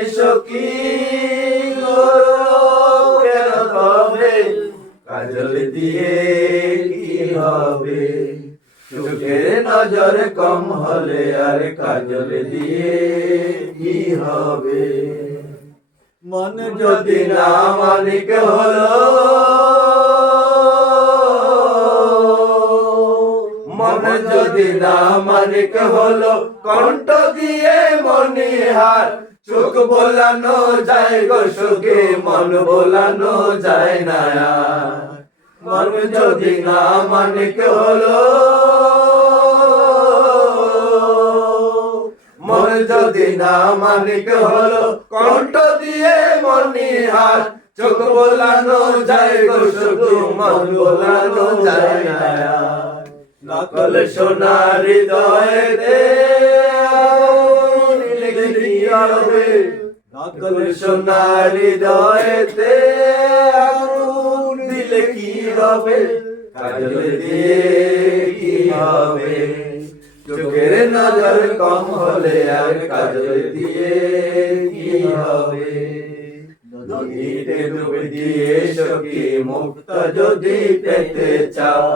এসো কি করো কেন তবে, কাজল দিয়ে কি হবে? চোখের নজর কম হলে আর কাজল দিয়ে কি হবে? মন যদি না মানিক হলো, মন যদি না মানিক হলো, কণ্ঠ দিয়ে মনিহার, চোখ বোলানো যায় গো সুখে, মন বোলানো যায় না। মন যদি না মানিক হলো, মন যদি না মানিক হলো, কণ্ঠ দিয়ে মনিহার, চোখ বোলানো যায় গো সুখে, মন বোলানো যায় না। নকল সোনার হৃদয়ে কি হবে? নকল সোনার হৃদয়েতে আগুন দিলে কি হবে? কাজল দিয়ে কি হবে? চোখের নজর কম হলে আর কাজল দিয়ে কি হবে? নদীতে ডুব দিয়ে সখী মুক্ত যদি পেতে চাও,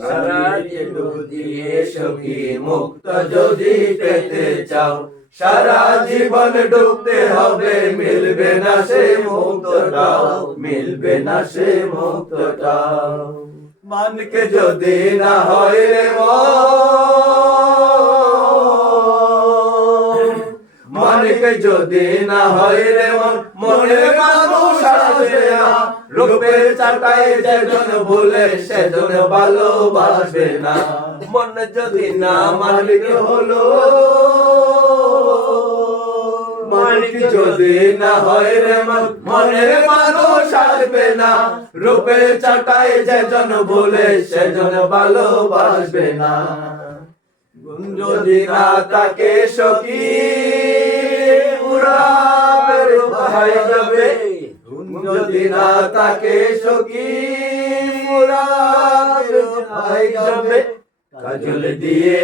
সারাদিন ডুব দিয়ে সখী মুক্ত যদি পেতে চাও, সারা জীবন ডুবতে হবে, মিলবে না সে মুক্তটাও, মিলবে না সে মুক্তটাও। মনকে যদি না হয় রে মনকে যদি না হয় রে মনের মানুষ আসবে না, রূপের চাটাই যেজন ভুলে সেজন ভালোবাসবে না। মন যদি না মালিক হলো, মালিক যদি না হয় রে মনের মানুষ আসবে না, রূপের চাটাই যেজন ভুলে সেজন ভালোবাসবে না। যদি না তাকে সখী উড়াবের ভাই যাবে, যদি না তাকে সখী উড়াবের ভাই যাবে, কাজল দিয়ে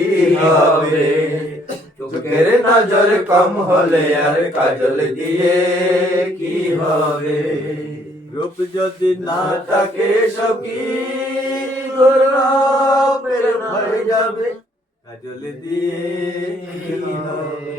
কি হবে? চোখের নজর কম হলে আর কাজল দিয়ে কি হবে? রূপ যদি না তাকে সখী গোলাপের ভাই যাবে, কাজল দিয়ে কি হবে?